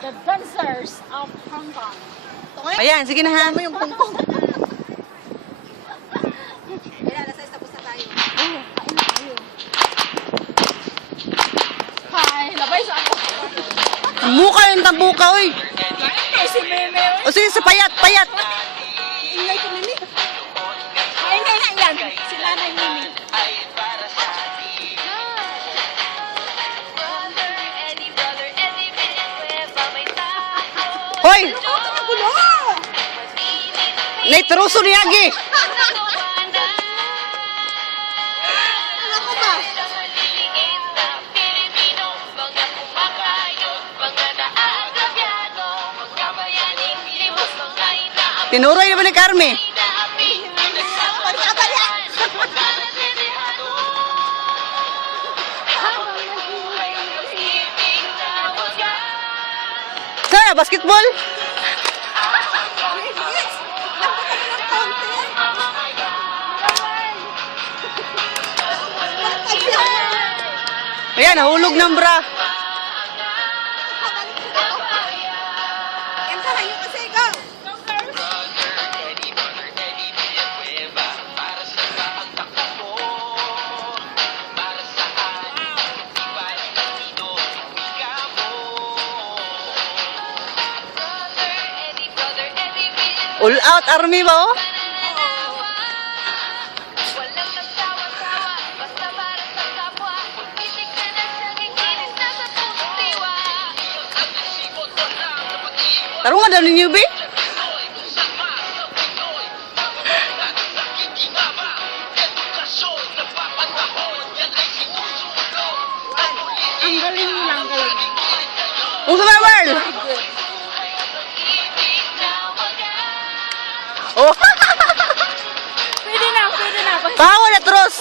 the dancers of Hong Kong. Ayan, sige na ha. Mo yung pungpong. Kaya nasa tapos na tayo. Hi, labay sa ako. Muka yung tambuka, oy. Ay, si Meme. O sige, sa payat, payat. Ingay ko nini. Ay, na yan. Sila na yung Meme. Hoy! Naitroso ni Agi. Tinuroy naman ni Carmi. Sana, basketball? Ayan, nahulog ng bra. Kantahan nyo kasi, go! All out army ba oh? Tarungan daw ninyo, be? Ang galing nila, ang galing. Kung sa Marl! Oh! Pwede na, pwede na. Pahawa na, Tros!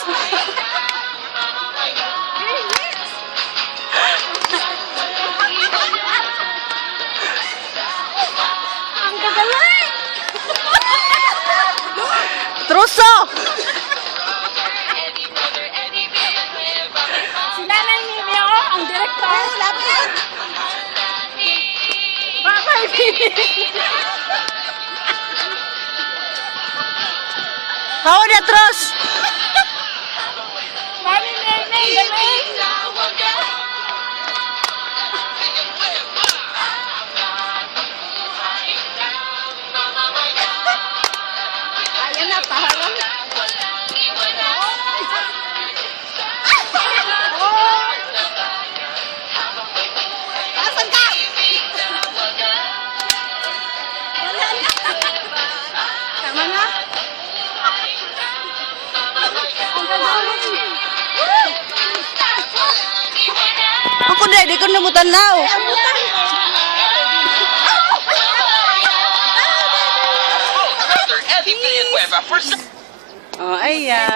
Ang gagaling! Troso! Sila na yung Meme, oh, ang director. Lapit! Bye-bye, Meme. Pahawa na, Tros! Mami, Meme, galing. Ayan na, paharang. Asan ka? Wala na. Tama na. Ako na, di ko namutan now. Oh, ayan.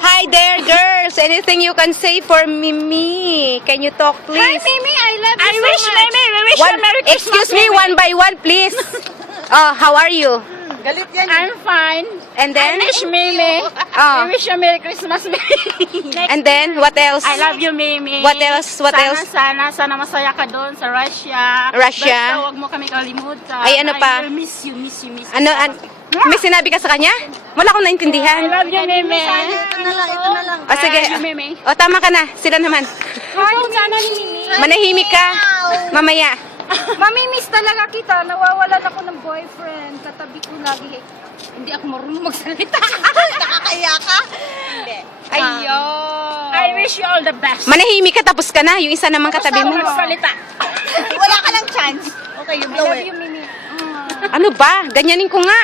Hi there, girls. Anything you can say for Mimi? Can you talk, please? Hi, Mimi, I love you so much. Mimi, we wish you One, a Merry Christmas. excuse me, Mimi. one by one, please. Oh, how are you? Galit yan. I'm fine. And then? I wish Mimi. Ah. We wish you a Merry Christmas, Mimi. And then, what else? I love you, Mimi. What else? What else? Sana masaya ka doon sa Russia. Russia. Basta huwag mo kami kalimutan. Ay, ano pa? I will miss you. Ano, may sinabi ka sa kanya? Wala akong I naintindihan. love you, Mimi. Ito na lang, ito na lang. O, sige. I love you, Mimi. O, tama ka na. Sila naman. Hi, sana ni Mimi. Manahimik ka. Mamaya. Mamimiss talaga kita. Nawawalan ako ng boyfriend. Katabi ko lagi. Hindi ako marunong magsalita. Nakakaya ka? Hindi. Ayun. I wish you all the best. Manahimik ka, tapos ka na. Yung isa naman katabi mo. Magsalita. Wala ka ng chance. Okay, you I blow love it. you, Mimi. Ano ba? Ganyanin ko nga.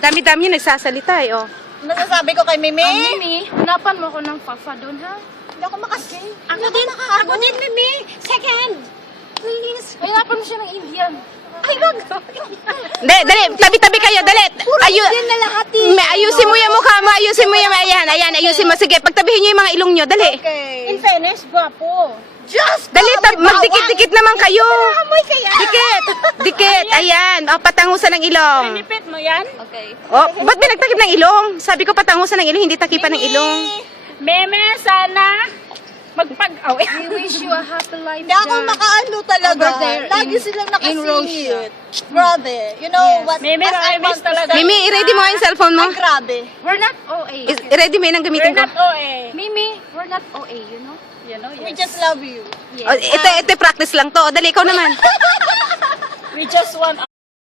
Dami-dami yung nagsasalita eh, oh. Masasabi ko kay Mimi? Mimi, hanapan mo ko ng fafa doon, ha? Hindi ako makasi. Ako din, Mimi. Second. Please. Hanapan mo siya ng Indian. Ay, wag. Hindi, dali. Tabi-tabi kayo, dali. na lahat Ayusin mo yung mukha mo. Ayusin mo yung, ayan, ayusin mo. Sige, pagtabihin nyo yung mga ilong nyo. Dali. Okay. In fairness, guwapo. Just Dali, magdikit-dikit naman kayo. Amoy kaya. Dikit. Ayan. O, patangusan ng ilong. Pinipit mo yan? Okay. O, ba't pinagtakip ng ilong? Sabi ko patangusan ng ilong, hindi takipan ng ilong. Meme, sana Magpag-away. We wish you a happy life. Hindi ako makaano talaga. Over there Lagi in- silang in Russia. nakasingit. Grabe. You know Yes. what? Mimi, as I nakamiss want to talaga. say Mimi, na- i-ready mo yung cellphone mo. Ay, grabe. We're not OA. I-ready mo yun ang gamitin We're ko. not OA. Mimi, we're not OA, you know? You know, We yes. just love you. Oh, ito, practice lang to. O, dali, ikaw naman. We just want